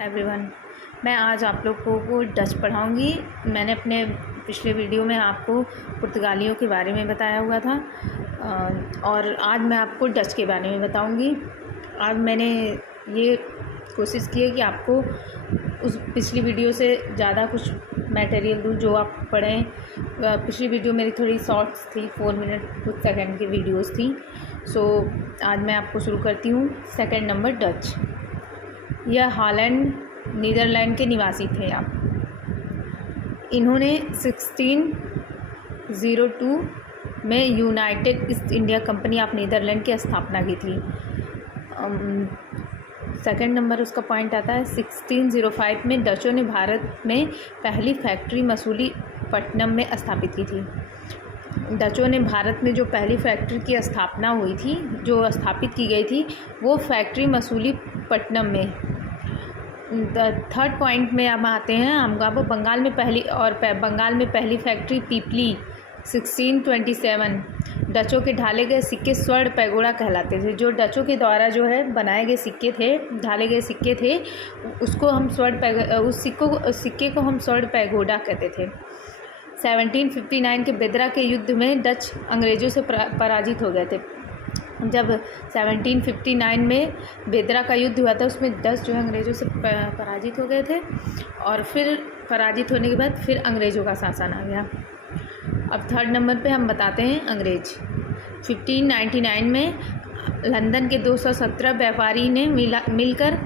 Everyone, मैं आज आप लोगों को डच पढ़ाऊँगी। मैंने अपने पिछले वीडियो में आपको पुर्तगालियों के बारे में बताया हुआ था और आज मैं आपको डच के बारे में बताऊँगी। आज मैंने ये कोशिश की है कि आपको उस पिछली वीडियो से ज़्यादा कुछ मटेरियल दूँ जो आप पढ़ें। पिछली वीडियो मेरी थोड़ी शॉर्ट्स थी, 4 मिनट कुछ सेकंड की वीडियोस थी। सो आज मैं आपको शुरू करती हूँ। Second number, Dutch. यह हॉलैंड नीदरलैंड के निवासी थे। इन्होंने 1602 में United East India Company of Netherland की स्थापना की थी। सेकंड नंबर उसका पॉइंट आता है 1605 में डचों ने भारत में पहली फैक्ट्री मसूलीपट्टनम में स्थापित की थी। डचों ने भारत में जो पहली फैक्ट्री की स्थापना हुई थी, जो स्थापित की गई थी, वो फैक्ट्री मसूलीपट्टनम में। थर्ड पॉइंट में हम आते हैं। हम बंगाल में पहली फैक्ट्री पीपली 1627। डचों के ढाले गए सिक्के स्वर्ण पैगोडा कहलाते थे। जो डचों के द्वारा जो है बनाए गए सिक्के थे, ढाले गए सिक्के थे, उसको हम उस सिक्के को हम स्वर्ण पैगोडा कहते थे। 1759 के बेदरा के युद्ध में डच अंग्रेज़ों से पराजित हो गए थे। जब 1759 में बेदरा का युद्ध हुआ था, उसमें डच जो है अंग्रेज़ों से पराजित हो गए थे और फिर पराजित होने के बाद फिर अंग्रेज़ों का शासन आ गया। अब थर्ड नंबर पे हम बताते हैं अंग्रेज़। 1599 में लंदन के 217 व्यापारी ने मिलकर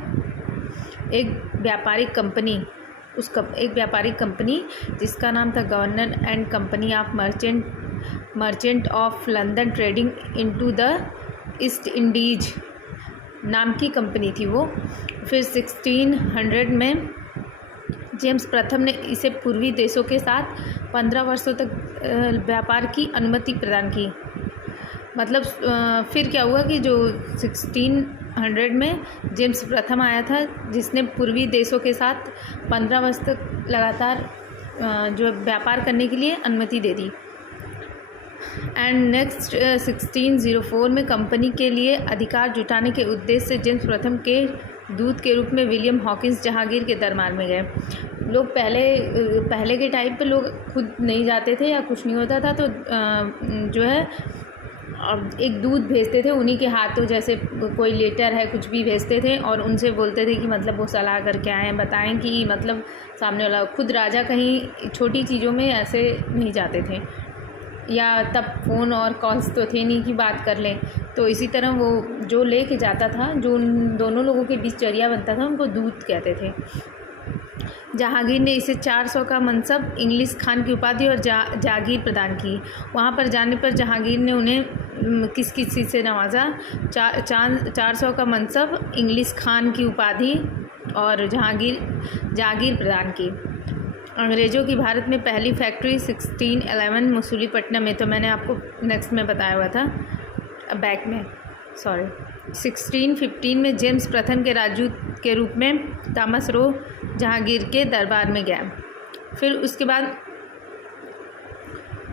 एक व्यापारिक कंपनी जिसका नाम था governor and company of merchant of London trading into the east Indies नाम की कंपनी थी वो। फिर 1600 में जेम्स प्रथम ने इसे पूर्वी देशों के साथ 15 वर्षों तक व्यापार की अनुमति प्रदान की। मतलब फिर क्या हुआ कि जो 1600 में जेम्स प्रथम आया था, जिसने पूर्वी देशों के साथ 15 वर्ष तक लगातार जो व्यापार करने के लिए अनुमति दे दी। एंड नेक्स्ट 1604 में कंपनी के लिए अधिकार जुटाने के उद्देश्य से जेम्स प्रथम के दूत के रूप में विलियम हॉकिंस जहांगीर के दरबार में गए। लोग पहले के टाइम पे लोग खुद नहीं जाते थे या कुछ नहीं होता था तो जो है एक दूत भेजते थे उन्हीं के हाथों, जैसे कोई लेटर है कुछ भी भेजते थे और उनसे बोलते थे कि मतलब वो सलाह करके आएँ, बताएं कि मतलब सामने वाला। खुद राजा कहीं छोटी चीज़ों में ऐसे नहीं जाते थे, या तब फ़ोन और कॉल्स तो थे नहीं कि बात कर लें। तो इसी तरह वो जो लेके जाता था, जो उन दोनों लोगों के बीच जरिया बनता था, उनको दूत कहते थे। जहांगीर ने इसे 400 का मनसब, इंग्लिश खान की उपाधि और जागीर प्रदान की। वहाँ पर जाने पर जहांगीर ने उन्हें किस चीज़ से नवाजा? 400 का मनसब, इंग्लिश खान की उपाधि और जागीर प्रदान की। अंग्रेज़ों की भारत में पहली फैक्ट्री 1611 मसूलीपट्टनम में, तो मैंने आपको नेक्स्ट में बताया हुआ था बैक में, 1615 में जेम्स प्रथम के राजदूत के रूप में थॉमस रो जहांगीर के दरबार में गया। फिर उसके बाद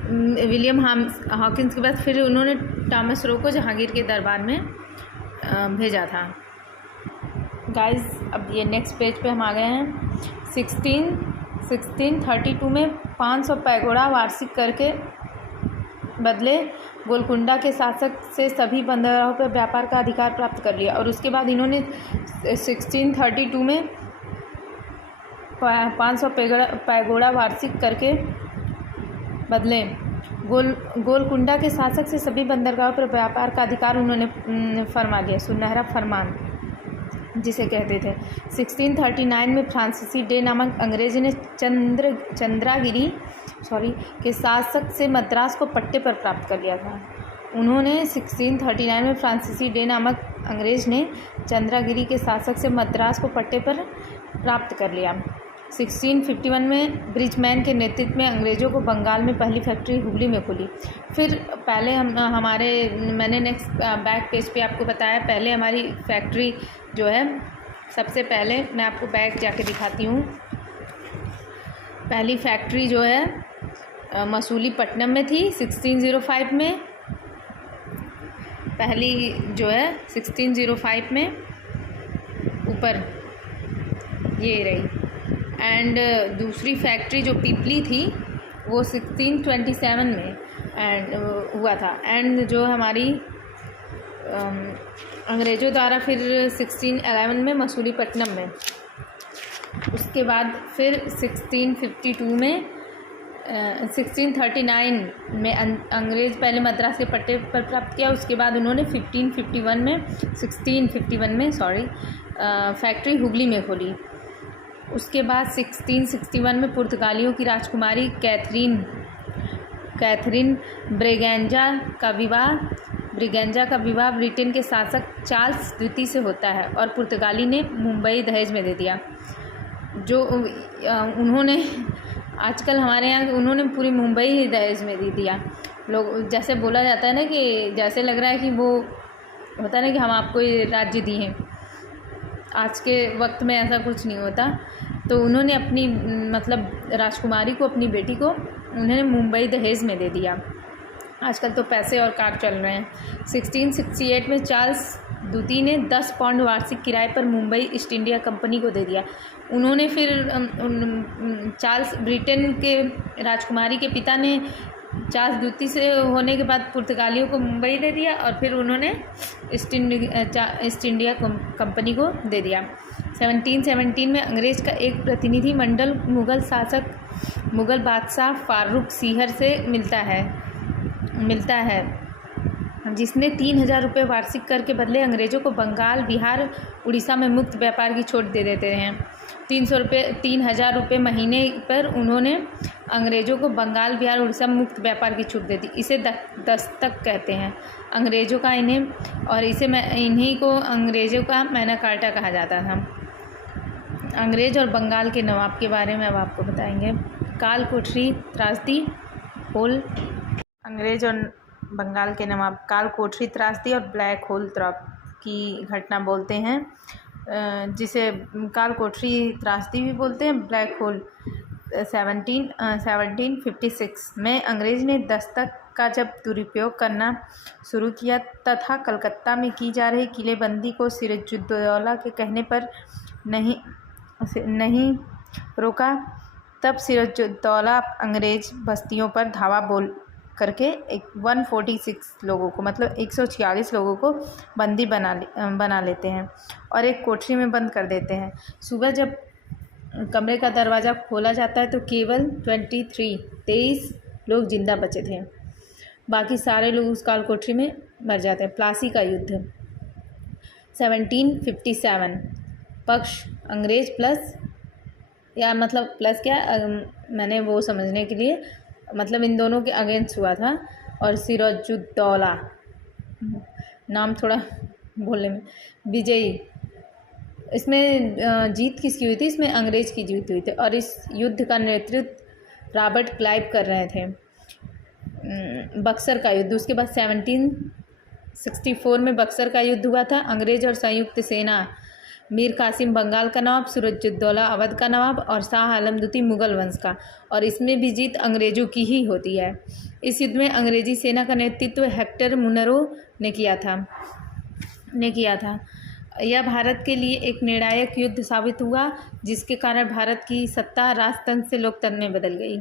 विलियम हॉकिंस के बाद फिर उन्होंने थॉमस रो को जहांगीर के दरबार में भेजा था। गाइस, अब ये नेक्स्ट पेज पे हम आ गए हैं। 1632 में 500 पैगोडा वार्षिक कर के बदले गोलकुंडा के शासक से सभी बंदरगाहों पर व्यापार का अधिकार प्राप्त कर लिया। और उसके बाद इन्होंने 1632 में 500 पैगोडा वार्षिक करके बदले गोलकुंडा के शासक से सभी बंदरगाहों पर व्यापार का अधिकार उन्होंने फरमा लिया, सुनहरा फरमान जिसे कहते थे। 1639 में फ्रांसीसी डे नामक अंग्रेज ने चंद्रागिरी के शासक से मद्रास को पट्टे पर प्राप्त कर लिया था। उन्होंने 1639 में फ्रांसीसी डे नामक अंग्रेज ने चंद्रागिरी के शासक से मद्रास को पट्टे पर प्राप्त कर लिया। 1651 में ब्रिजमैन के नेतृत्व में अंग्रेज़ों को बंगाल में पहली फैक्ट्री हुगली में खुली। फिर पहले मैंने नेक्स्ट बैक पेज पे आपको बताया, पहले हमारी फैक्ट्री जो है, सबसे पहले मैं आपको बैक जाके दिखाती हूँ। पहली फैक्ट्री जो है मसूलीपट्टनम में थी 1605 में। पहली जो है 1605 में ऊपर ये रही। एंड दूसरी फैक्ट्री जो पीपली थी वो 1627 में एंड हुआ था। एंड जो हमारी अंग्रेज़ों द्वारा फिर 1611 में मसूलीपट्टनम में, उसके बाद फिर 1652 में 1639 में अंग्रेज़ पहले मद्रास के पट्टे पर प्राप्त किया। उसके बाद उन्होंने 1651 में फैक्ट्री हुगली में खोली। उसके बाद 1661 में पुर्तगालियों की राजकुमारी कैथरीन ब्रिगेंजा का विवाह ब्रिटेन के शासक चार्ल्स द्वितीय से होता है और पुर्तगाली ने मुंबई दहेज में दे दिया। जो उन्होंने आजकल हमारे यहाँ उन्होंने पूरी मुंबई ही दहेज में दे दिया। लोग जैसे बोला जाता है ना कि जैसे लग रहा है कि वो होता है ना कि हम आपको ये राज्य दिए हैं। आज के वक्त में ऐसा कुछ नहीं होता। तो उन्होंने अपनी मतलब राजकुमारी को, अपनी बेटी को उन्होंने मुंबई दहेज में दे दिया। आजकल तो पैसे और कार चल रहे हैं। 1668 में चार्ल्स द्वितीय ने 10 पाउंड वार्षिक किराए पर मुंबई ईस्ट इंडिया कंपनी को दे दिया। उन्होंने फिर चार्ल्स ब्रिटेन के राजकुमारी के पिता ने चार्ल्स द्वितीय से होने के बाद पुर्तगालियों को मुंबई दे दिया और फिर उन्होंने ईस्ट इंडिया कंपनी को दे दिया। 1717 में अंग्रेज़ का एक प्रतिनिधि मंडल मुग़ल बादशाह फारूक सीहर से मिलता है जिसने 3000 रुपये वार्षिक कर के बदले अंग्रेज़ों को बंगाल, बिहार, उड़ीसा में मुक्त व्यापार की छूट दे देते हैं। 3000 रुपये महीने पर उन्होंने अंग्रेज़ों को बंगाल, बिहार, उड़ीसा में मुक्त व्यापार की छूट दे दी। इसे दस्तक कहते हैं अंग्रेज़ों का इन्हीं को अंग्रेज़ों का मैना कार्टा कहा जाता था। अंग्रेज़ और बंगाल के नवाब के बारे में अब आपको बताएंगे। काल कोठरी त्रासदी होल। अंग्रेज़ और बंगाल के नवाब काल कोठरी त्रासदी और ब्लैक होल की घटना बोलते हैं, जिसे काल कोठरी त्रासदी भी बोलते हैं, ब्लैक होल। 1756 में अंग्रेज़ ने दस्तक का जब दुरुपयोग करना शुरू किया तथा कलकत्ता में की जा रही किलेबंदी को सिराजुद्दौला के कहने पर नहीं रोका, तब सिराजुद्दौला अंग्रेज़ बस्तियों पर धावा बोल करके 146 लोगों को, मतलब 146 लोगों को बंदी बना लेते हैं और एक कोठरी में बंद कर देते हैं। सुबह जब कमरे का दरवाज़ा खोला जाता है तो केवल 23 लोग जिंदा बचे थे, बाकी सारे लोग उस काल कोठरी में मर जाते हैं। प्लासी का युद्ध 1757 पक्ष अंग्रेज़ प्लस, या मतलब प्लस क्या, मैंने वो समझने के लिए मतलब इन दोनों के अगेंस्ट हुआ था। और सिराजुद्दौला नाम थोड़ा बोलने में, विजयी। इसमें जीत किसकी हुई थी? इसमें अंग्रेज़ की जीत हुई थी और इस युद्ध का नेतृत्व रॉबर्ट क्लाइव कर रहे थे। बक्सर का युद्ध, उसके बाद 1764 में बक्सर का युद्ध हुआ था। अंग्रेज़ और संयुक्त सेना, मीर कासिम बंगाल का नवाब, सिराजुद्दौला अवध का नवाब और शाह आलम द्वितीय मुग़ल वंश का, और इसमें भी जीत अंग्रेज़ों की ही होती है। इस युद्ध में अंग्रेज़ी सेना का नेतृत्व हेक्टर मुनरो ने किया था। यह भारत के लिए एक निर्णायक युद्ध साबित हुआ, जिसके कारण भारत की सत्ता राजतंत्र से लोकतंत्र में बदल गई।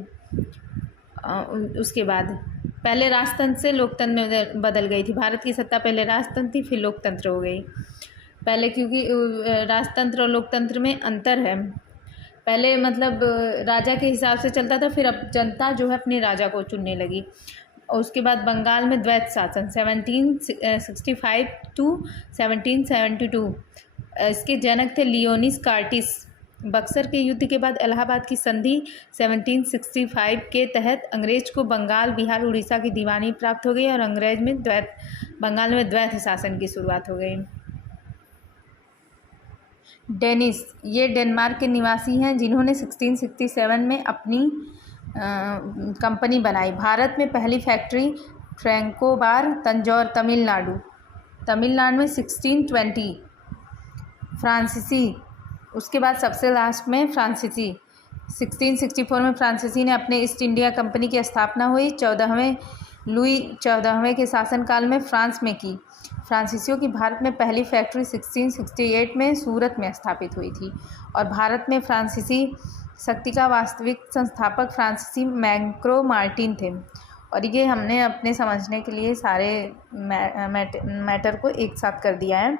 उसके बाद पहले राजतंत्र से लोकतंत्र में बदल गई थी। भारत की सत्ता पहले राजतंत्र थी, फिर लोकतंत्र हो गई। पहले क्योंकि राजतंत्र और लोकतंत्र में अंतर है। पहले मतलब राजा के हिसाब से चलता था, फिर अब जनता जो है अपने राजा को चुनने लगी। और उसके बाद बंगाल में द्वैत शासन 1765 to 1772। इसके जनक थे लियोनिस कार्टिस। बक्सर के युद्ध के बाद इलाहाबाद की संधि 1765 के तहत अंग्रेज को बंगाल, बिहार, उड़ीसा की दीवानी प्राप्त हो गई और बंगाल में द्वैत शासन की शुरुआत हो गई। डेनिस, ये डेनमार्क के निवासी हैं जिन्होंने 1667 में अपनी कंपनी बनाई। भारत में पहली फैक्ट्री फ्रैंकोबार, तंजौर, तमिलनाडु में 1620। फ्रांसीसी, उसके बाद सबसे लास्ट में फ्रांसीसी 1664 में फ्रांसीसी ने अपने ईस्ट इंडिया कंपनी की स्थापना हुई। 14वें लुई 14वें के शासनकाल में फ्रांस में की। फ्रांसीसियों की भारत में पहली फैक्ट्री 1668 में सूरत में स्थापित हुई थी और भारत में फ्रांसीसी शक्ति का वास्तविक संस्थापक फ्रांसीसी मैक्रो मार्टिन थे। और ये हमने अपने समझने के लिए सारे मैटर को एक साथ कर दिया है।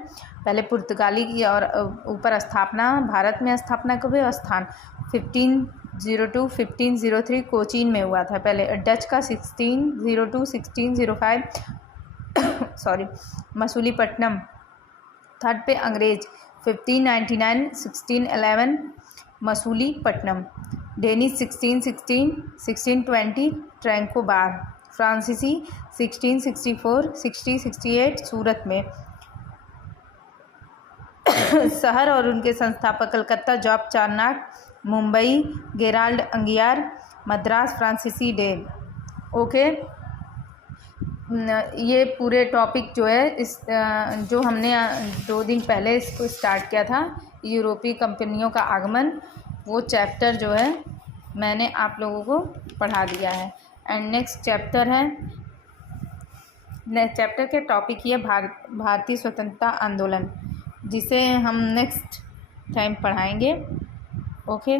पहले पुर्तगाली की और ऊपर स्थापना, भारत में स्थापना कब हुई और स्थान 1502-1503 कोचीन में हुआ था। पहले डच का 1602-1605 सॉरी मसूलीपट्टनम। थर्ड पे अंग्रेज 1599-1611 मसूलीपट्टनम। डेनिश 1616-1620 ट्रैंकोबार। फ्रांसीसी 1664-1668 सूरत में। शहर और उनके संस्थापक Calcutta Job Charnock, Mumbai Gerald Aungier, Madras फ्रांसीसी डेल। ओके, ये पूरे टॉपिक जो है इस जो हमने 2 दिन पहले इसको स्टार्ट किया था, यूरोपीय कंपनियों का आगमन, वो चैप्टर जो है मैंने आप लोगों को पढ़ा दिया है। एंड नेक्स्ट चैप्टर है, नेक्स्ट चैप्टर के टॉपिक ये भारतीय स्वतंत्रता आंदोलन, जिसे हम नेक्स्ट टाइम पढ़ाएंगे। ओके।